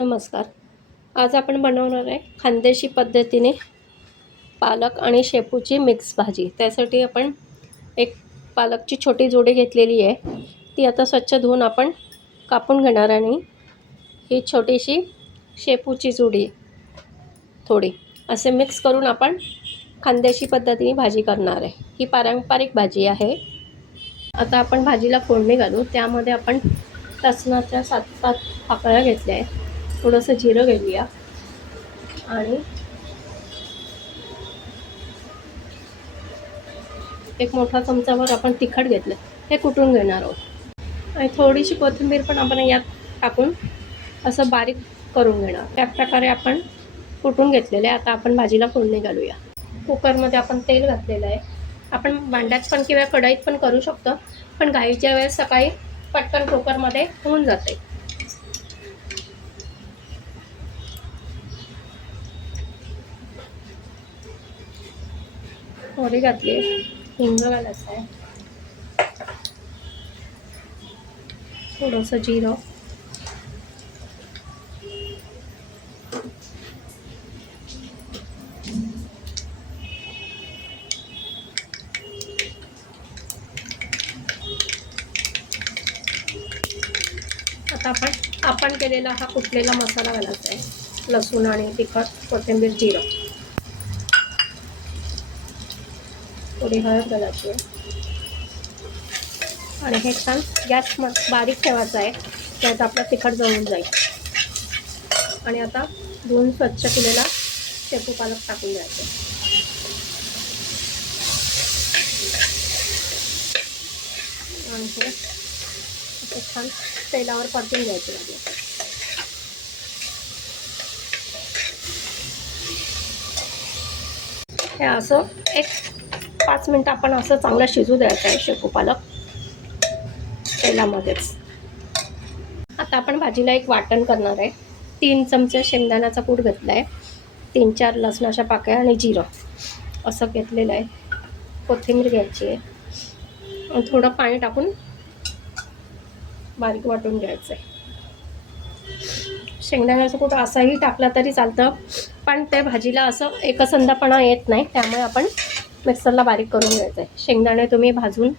नमस्कार. आज आपण बनवणार आहे खानदेशी पद्धतीने पालक आणि शेपूची मिक्स भाजी. त्यासाठी आपण एक पालकची छोटी जोडी घेतलेली आहे. ती आता स्वच्छ धुवून आपण कापून घेणार आणि ही छोटीशी शेपूची जोडी थोडी असे मिक्स करून आपण खानदेशी पद्धतीने भाजी करणार आहे. ही पारंपरिक भाजी आहे. आता आपण भाजीला फोडणी घालू. त्यामध्ये आपण लसणाच्या 7-7 पाकळ्या घेतल्या आहे. थोडंसं जिरं घेऊया आणि एक मोठा चमचावर आपण तिखट घेतलं, हे कुटून घेणार आहोत. आणि थोडीशी कोथिंबीर पण आपण यात टाकून असं बारीक करून घेणार. त्या प्रकारे आपण कुटून घेतलेलं आहे. आता आपण भाजीला फोडणी घालूया. कुकरमध्ये आपण तेल घातलेलं आहे. आपण भांड्यात पण किंवा कढईत पण करू शकतो, पण घाईच्या वेळेस सकाळी पटकन कुकरमध्ये होऊन जाते. मोहरी घातली, हिंग घालायचं आहे, थोडंसं जिरं, आता आपण केलेला हा कुटलेला मसाला घालायचा आहे. लसूण आणि तिखट, कोथिंबीर, जिरं, थोडी हळद घालायची आहे आणि हे छान गॅस बारीक ठेवायचा आहे, त्यात आपलं तिखट जळून जाईल. आणि आता धुवून स्वच्छ केलेला शेपू पालक टाकून द्यायचं आणि हे असं छान तेलावर परतून घ्यायचं लागेल. हे असं एक 5 मिनटं आपण असं चांगलं शिजू द्यायचं आहे शेपू पालक तेलामध्येच. आता आपण भाजीला एक वाटण करणार आहे. 3 चमचे शेंगदाण्याचा कूट घेतला आहे, 3-4 लसणाच्या पाकळ्या आणि जिरं असं घेतलेलं आहे. कोथिंबीर घ्यायची आहे आणि थोडं पाणी टाकून बारीक वाटून घ्यायचं आहे. शेंगदाण्याचा कूट असाही टाकला तरी चालतं, पण त्या भाजीला असं एकसंधपणा येत नाही, त्यामुळे आपण मिक्सरला बारीक करून घ्यायचं आहे. शेंगदाणे तुम्ही भाजून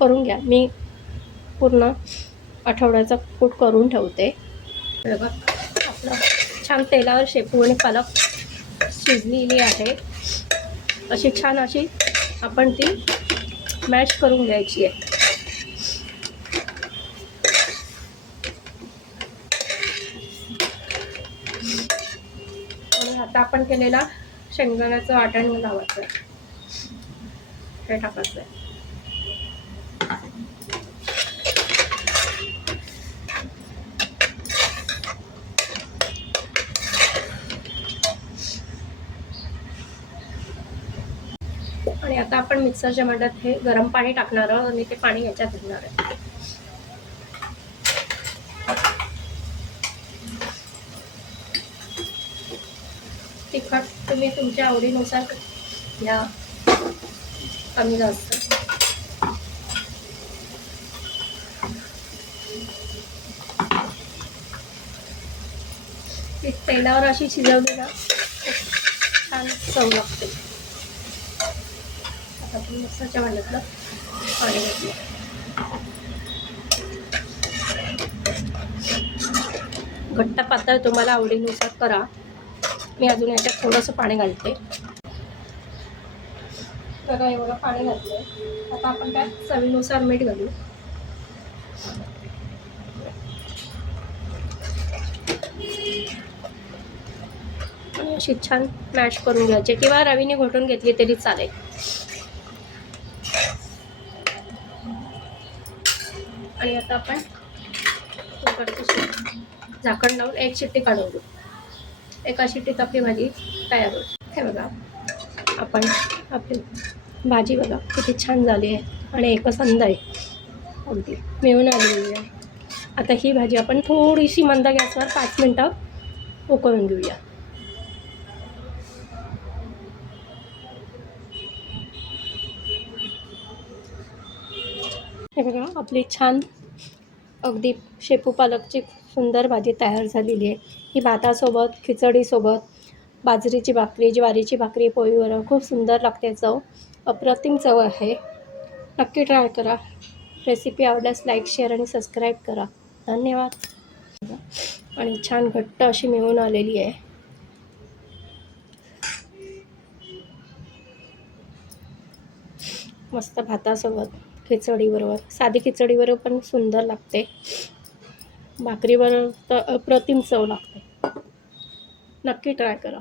करून घ्या. मी पूर्ण आठवड्याचा कूट करून ठेवते. बघा आपलं छान तेलावर शेपू आणि पालक शिजलेली आहे. अशी छान अशी आपण ती मॅश करून घ्यायची आहे. आणि आता आपण केलेला शेंगदाण्याचं वाटण लावायचं आहे, हे टाकायचं आहे. आणि आता आपण मिक्सरच्या भांड्यात हे गरम पाणी टाकणार आहोत आणि ते पाणी याच्यात घालणार आहे. तिखट तुम्ही तुमच्या आवडीनुसार घ्या, कमी जास्त. ती तेलावर अशी शिजवली ना छान चव लागते. आता आपण मिक्सरच्या भांड्यातलं पाणी घातलं. घट्ट पातळ तुम्हाला आवडीनुसार करा. मी अजून याच्यात थोडंसं पाणी घालते. बघा एवढं पाणी घातलं. आता आपण त्यात चवीनुसार मीठ घालू. आणि अशी छान मॅश करून घ्यायची किंवा रवीने घोटून घेतली तरी चालेल. आणि आता आपण झाकण लावून 1 शिट्टी काढून घेऊ. एका शिट्टीत आपली भाजी तयार होईल. हे बघा आपण आपली भाजी बघा किती छान झाली आहे आणि एकसंध आहे, अगदी मिळून आलेली आहे. आता ही भाजी आपण थोडीशी मंद गॅसवर 5 मिनटं उकळून घेऊया. हे बघा आपली छान अगदी शेपू पालकची सुंदर भाजी तयार झालेली आहे. ही भातासोबत, खिचडीसोबत, बाजरीची भाकरी, ज्वारीची भाकरी, पोळीबरोबर खूप सुंदर लागते चव. अप्रतिम चव आहे. नक्की ट्राय करा. रेसिपी आवडल्यास लाईक, शेअर आणि सबस्क्राईब करा. धन्यवाद. आणि छान घट्ट अशी मिळून आलेली आहे. मस्त भातासोबत, खिचडीबरोबर, साधी खिचडीबरोबर पण सुंदर लागते. भाकरीबरोबर तर अप्रतिम चव लागते. नक्की ट्राय करा.